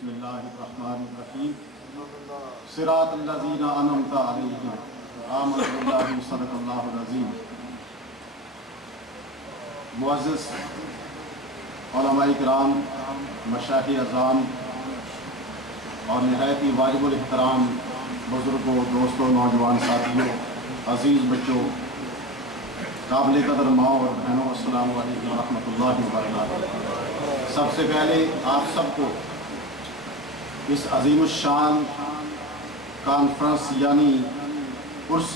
بسم اللہ الرحمن الرحیم صراط الذین انعمت علیہم آمنوا باللہ صدق اللہ العظیم۔ معزز علماء کرام، مشائخ اعظام اور نہایت ہی واجب الاحترام بزرگوں، دوستوں، نوجوان ساتھیوں، عزیز بچوں، قابل قدر ماں اور بہنوں، السلام علیکم ورحمۃ اللہ وبرکاتہ۔ سب سے پہلے آپ سب کو اس عظیم الشان کانفرنس یعنی عرس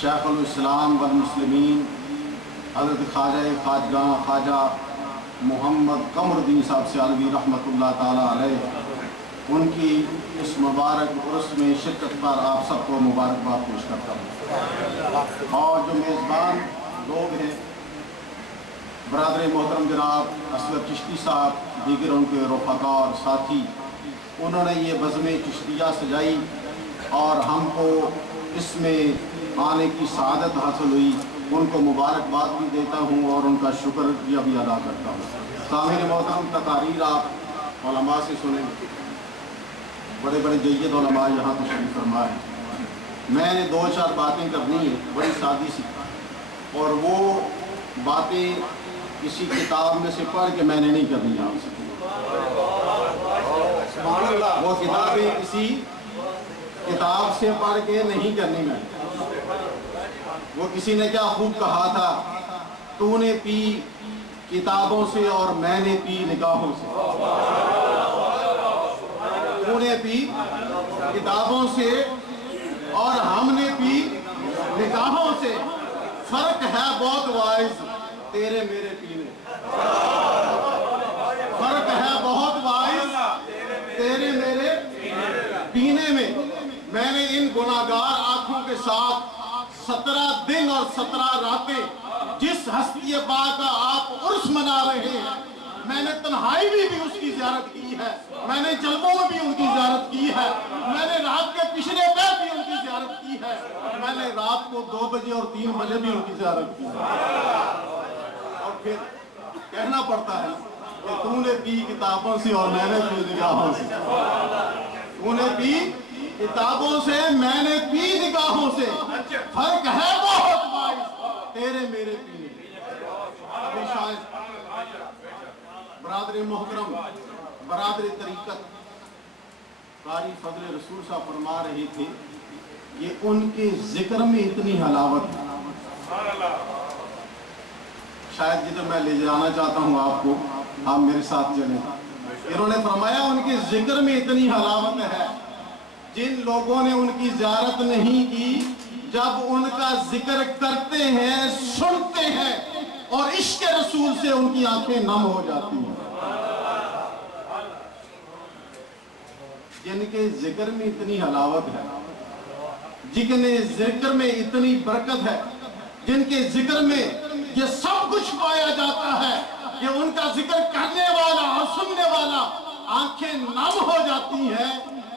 شیخ الاسلام والمسلمین حضرت خواجہ محمد قمر الدین صاحب سیالوی رحمۃ اللہ تعالیٰ علیہ، ان کی اس مبارک عرس میں شرکت پر آپ سب کو مبارکباد پیش کرتا ہوں۔ اور جو میزبان لوگ ہیں، برادر محترم جناب اصغر چشتی صاحب، دیگر ان کے رفقا اور ساتھی، انہوں نے یہ بزم چشتیہ سجائی اور ہم کو اس میں آنے کی سعادت حاصل ہوئی، ان کو مبارکباد بھی دیتا ہوں اور ان کا شکریہ بھی ادا کرتا ہوں۔ سامعین محترم، تقاریر آپ علماء سے سنیں، بڑے بڑے جید علماء یہاں تشریف فرما ہیں۔ میں نے دو چار باتیں کرنی ہیں، بڑی سادی سی، اور وہ باتیں کسی کتاب میں سے پڑھ کے میں نے نہیں کرنی آپ سے۔ وہ کتابیں کسی کتاب سے پڑھ کے نہیں کرنی میں۔ وہ کسی نے کیا خوب کہا تھا، تو نے پی کتابوں سے اور میں نے پی نگاہوں سے۔ تو نے پی کتابوں سے اور ہم نے پی نگاہوں سے، فرق ہے بہت وائز تیرے میرے پینے، فرق ہے بہت وائز تیرے میرے پینے میں۔ میں نے ان گناہگار آنکھوں کے ساتھ 17 دن اور 17 راتیں جس ہستی پاک کا آپ عرس منا رہے ہیں، میں نے تنہائی میں بھی اس کی زیارت کی ہے، میں نے جلووں میں بھی ان کی زیارت کی ہے، میں نے رات کے پچھلے پہر بھی ان کی زیارت کی ہے، میں نے رات کو 2 بجے اور 3 بجے بھی ان کی زیارت کی ہے۔ اور پھر کہنا پڑتا ہے کہ تو نے پی کتابوں سے اور میں نے پی نگاہوں سے، تو نے پی کتابوں سے میں نے پی نگاہوں سے، فرق ہے بہت وائز تیرے میرے پینے۔ ابھی شاید برادر محترم، برادر طریقت قاری فضل رسول صاحب فرما رہے تھے، یہ ان کے ذکر میں اتنی حلاوت ہے، شاید جدھر میں لے جانا چاہتا ہوں آپ کو، آپ میرے ساتھ چلیں۔ انہوں نے فرمایا ان کے ذکر میں اتنی حلاوت ہے، جن لوگوں نے ان کی زیارت نہیں کی، جب ان کا ذکر کرتے ہیں، سنتے ہیں اور عشق رسول سے ان کی آنکھیں نم ہو جاتی ہیں۔ جن کے ذکر میں اتنی حلاوت ہے، جن کے ذکر میں اتنی برکت ہے، جن کے ذکر میں یہ سب کچھ پایا جاتا ہے کہ ان کا ذکر کرنے والا اور سننے والا آنکھیں نم ہو جاتی ہیں،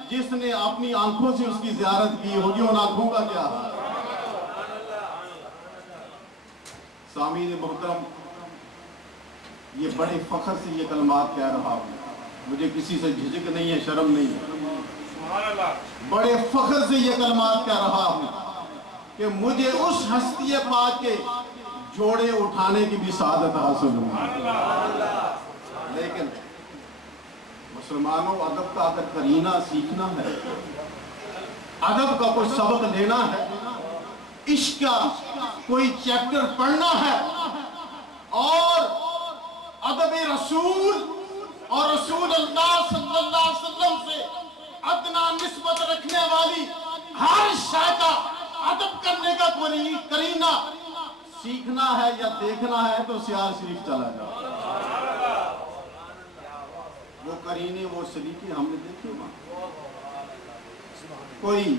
جس نے اپنی آنکھوں سے اس کی زیارت کی ہوگی، ان آنکھوں کا کیا حال ہے۔ سامعین محترم، یہ بڑے فخر سے یہ کلمات کہہ رہا ہوں، مجھے کسی سے جھجک نہیں ہے، شرم نہیں ہے، بڑے فخر سے یہ کلمات کہہ رہا ہوں کہ مجھے اس ہستی پاک کے جوڑے اٹھانے کی بھی سعادت حاصل ہوئی۔ لیکن مسلمانوں، ادب کا اگر کرینہ سیکھنا ہے، ادب کا کوئی سبق لینا ہے، عشق کا کوئی چیپٹر پڑھنا ہے، اور ادب رسول اور رسول اللہ صلی اللہ علیہ وسلم سے ادنا نسبت رکھنے والی ہر شے کا ادب کرنے کا کوئی کرینہ سیکھنا ہے یا دیکھنا ہے تو سیال شریف چلا جاؤ۔ وہ کرینے، وہ سلیقے ہم نے دیکھے وہاں۔ کوئی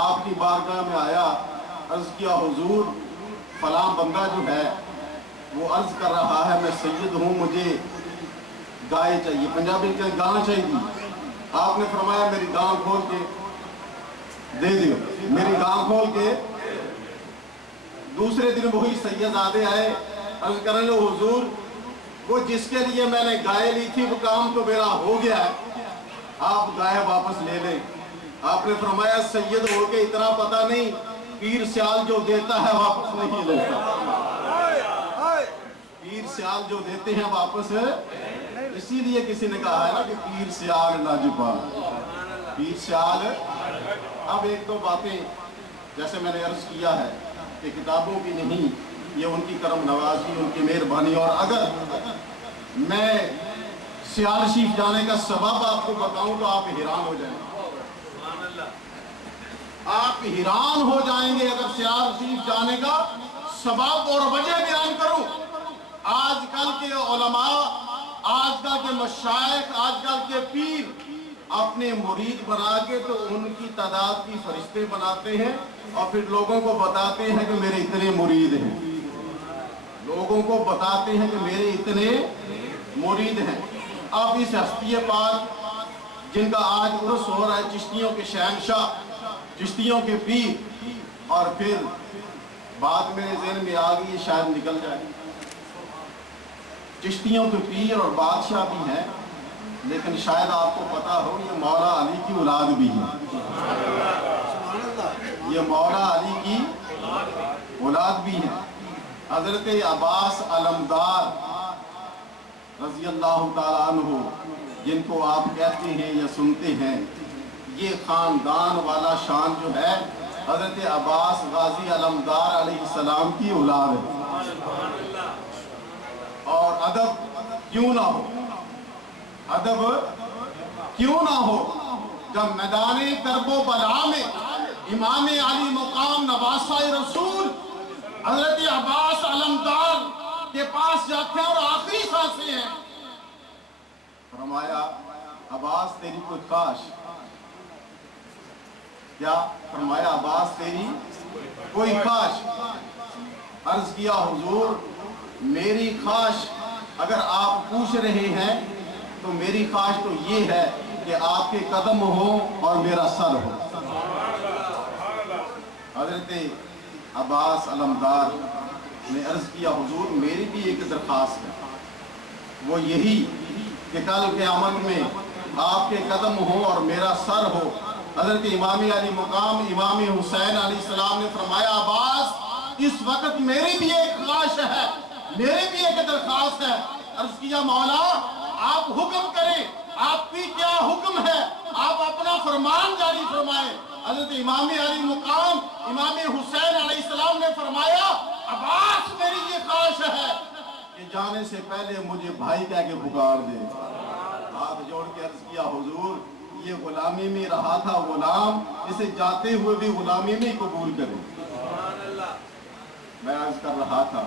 آپ کی بارگاہ میں آیا، عرض کیا حضور فلاں بندہ جو ہے وہ عرض کر رہا ہے میں سید ہوں، مجھے گائے چاہیے، پنجابی کے گاں چاہیے۔ آپ نے فرمایا میری گاں کھول کے دے دیو، میری گاں کھول کے۔ دوسرے دن وہی سید آدھے آئے، عرض کرنے لو حضور وہ جس کے لیے میں نے گائے لی تھی وہ کام تو میرا ہو گیا ہے، آپ گائے واپس لے لیں۔ آپ نے فرمایا سید ہو کے اتنا پتہ نہیں، پیر سیال جو دیتا ہے واپس نہیں لیتا۔ پیر سیال جو دیتے ہیں واپس، اسی لیے کسی نے کہا ہے نا کہ پیر سیال لاجواب، پیر سیال۔ اب ایک دو باتیں جیسے میں نے عرض کیا ہے کہ کتابوں کی نہیں، یہ ان کی کرم نوازی، ان کی مہربانی۔ اور اگر میں سیال شریف جانے کا سبب آپ کو بتاؤں تو آپ حیران ہو جائیں گے، آپ حیران ہو جائیں گے اگر سیال شریف جانے کا سبب اور وجہ بیان کروں۔ آج کل کے علماء، آج کل کے مشائخ، آج کل کے پیر اپنے مرید بنا کے تو ان کی تعداد کی فرشتے بناتے ہیں اور پھر لوگوں کو بتاتے ہیں کہ میرے اتنے مرید ہیں، لوگوں کو بتاتے ہیں کہ میرے اتنے مرید ہیں۔ اب اس ہستی پاک جن کا آج عرس ہو رہا ہے، چشتیوں کے شہنشاہ، چشتیوں کے پیر، اور پھر بعد میں ذہن میں آ گئی شاید نکل جائے، چشتیوں کے پیر اور بادشاہ بھی ہیں، لیکن شاید آپ کو پتا ہو یہ مولا علی کی اولاد بھی ہے، یہ مولا علی کی اولاد بھی ہے۔ حضرت عباس علمدار رضی اللہ تعالیٰ عنہ، جن کو آپ کہتے ہیں یا سنتے ہیں، یہ خاندان والا شان جو ہے حضرت عباس غازی علمدار علیہ السلام کی اولاد ہے۔ اور ادب کیوں نہ ہو، ادب کیوں نہ ہو جب میدان کرب و بلا میں امام علی مقام نواسہ رسول حضرت عباس علمدار کے پاس جاتے ہیں اور آخری سانسیں ہیں، فرمایا عباس تیری کوئی خواہش؟ کیا فرمایا عباس تیری کوئی خواہش؟ عرض کیا حضور میری خواہش اگر آپ پوچھ رہے ہیں تو میری خواہش تو یہ ہے کہ آپ کے قدم ہو اور میرا سر ہو۔ حضرت عباس علمدار نے عرض کیا حضور میری بھی ایک درخواست ہے، وہ یہی کہ کل قیامت میں آپ کے قدم ہو اور میرا سر ہو۔ حضرت امام علی مقام امام حسین علیہ السلام نے فرمایا عباس اس وقت میری بھی ایک خواہش ہے، میری بھی ایک درخواست ہے۔ عرض کیا مولا آپ حکم کریں، آپ کی کیا حکم ہے، آپ اپنا فرمان جاری فرمائیں۔ حضرت امام علی مقام امام حسین علیہ السلام نے فرمایا عباس میری یہ خواہش ہے کہ جانے سے پہلے مجھے بھائی کہہ کے پکار دے۔ ہاتھ جوڑ کے عرض کیا حضور یہ غلامی میں رہا تھا غلام، اسے جاتے ہوئے بھی غلامی میں قبول کرے۔ میں عرض کر رہا تھا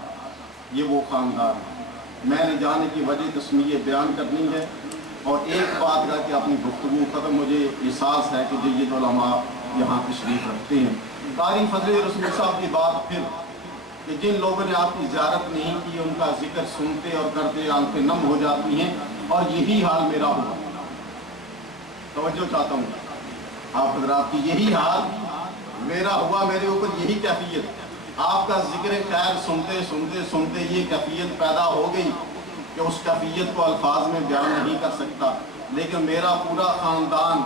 یہ وہ خاندان ہے، میں نے جانے کی وجہ تسمیہ بیان کرنی ہے، اور ایک بات کر کے اپنی گفتگو ختم۔ مجھے احساس ہے کہ جید علماء یہاں تشریف رکھتے ہیں۔ قاری فضل رسول صاحب کی بات پھر کہ جن لوگوں نے آپ کی زیارت نہیں کی ان کا ذکر سنتے اور کرتے آنکھیں نم ہو جاتی ہیں، اور یہی حال میرا ہوا۔ توجہ چاہتا ہوں آپ حضرات کی، یہی حال میرا ہوا، میرے اوپر یہی کیفیت، آپ کا ذکر خیر سنتے سنتے سنتے یہ کیفیت پیدا ہو گئی کہ اس کیفیت کو الفاظ میں بیان نہیں کر سکتا۔ لیکن میرا پورا خاندان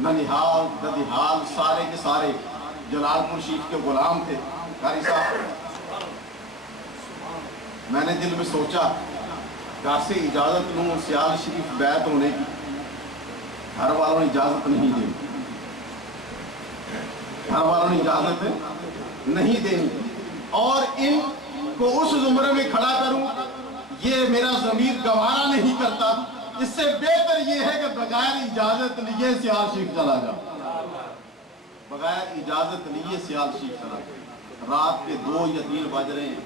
ننہال ددھیال سارے کے سارے جلال پور شریف کے غلام تھے۔ قاری صاحب میں نے دل میں سوچا گھر سے اجازت لوں سیال شریف بیعت ہونے کی، گھر والوں نے اجازت نہیں دی، گھر والوں نے اجازت نہیں دینی، اور ان کو اس زمرے میں کھڑا کروں یہ میرا ضمیر گوارا نہیں کرتا۔ اس سے بہتر یہ ہے کہ بغیر اجازت لیے سیال شریف چلا جاؤ، بغیر اجازت لیے سیال شریف چلا جاؤ۔ رات کے 2 یا 3 بج رہے ہیں،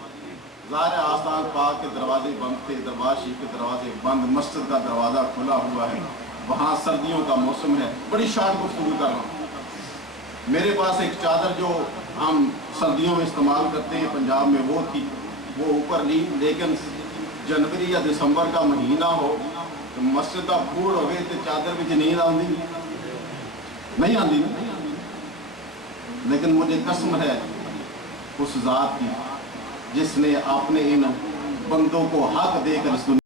ظاہر آستان پاک کے دروازے بند تھے، دربار شریف کے دروازے بند، مسجد کا دروازہ کھلا ہوا ہے، وہاں سردیوں کا موسم ہے۔ بڑی شارٹ گفتگو کر رہا ہوں۔ میرے پاس ایک چادر جو ہم سردیوں میں استعمال کرتے ہیں پنجاب میں وہ تھی، وہ اوپر لی، لیکن جنوری یا دسمبر کا مہینہ ہو تو مسجد کا پھوڑ ہو گئے تو چادر بھی نیند آندی نہیں آندی، لیکن مجھے قسم ہے اس ذات کی جس نے اپنے ان بندوں کو حق دے کر اس دنیا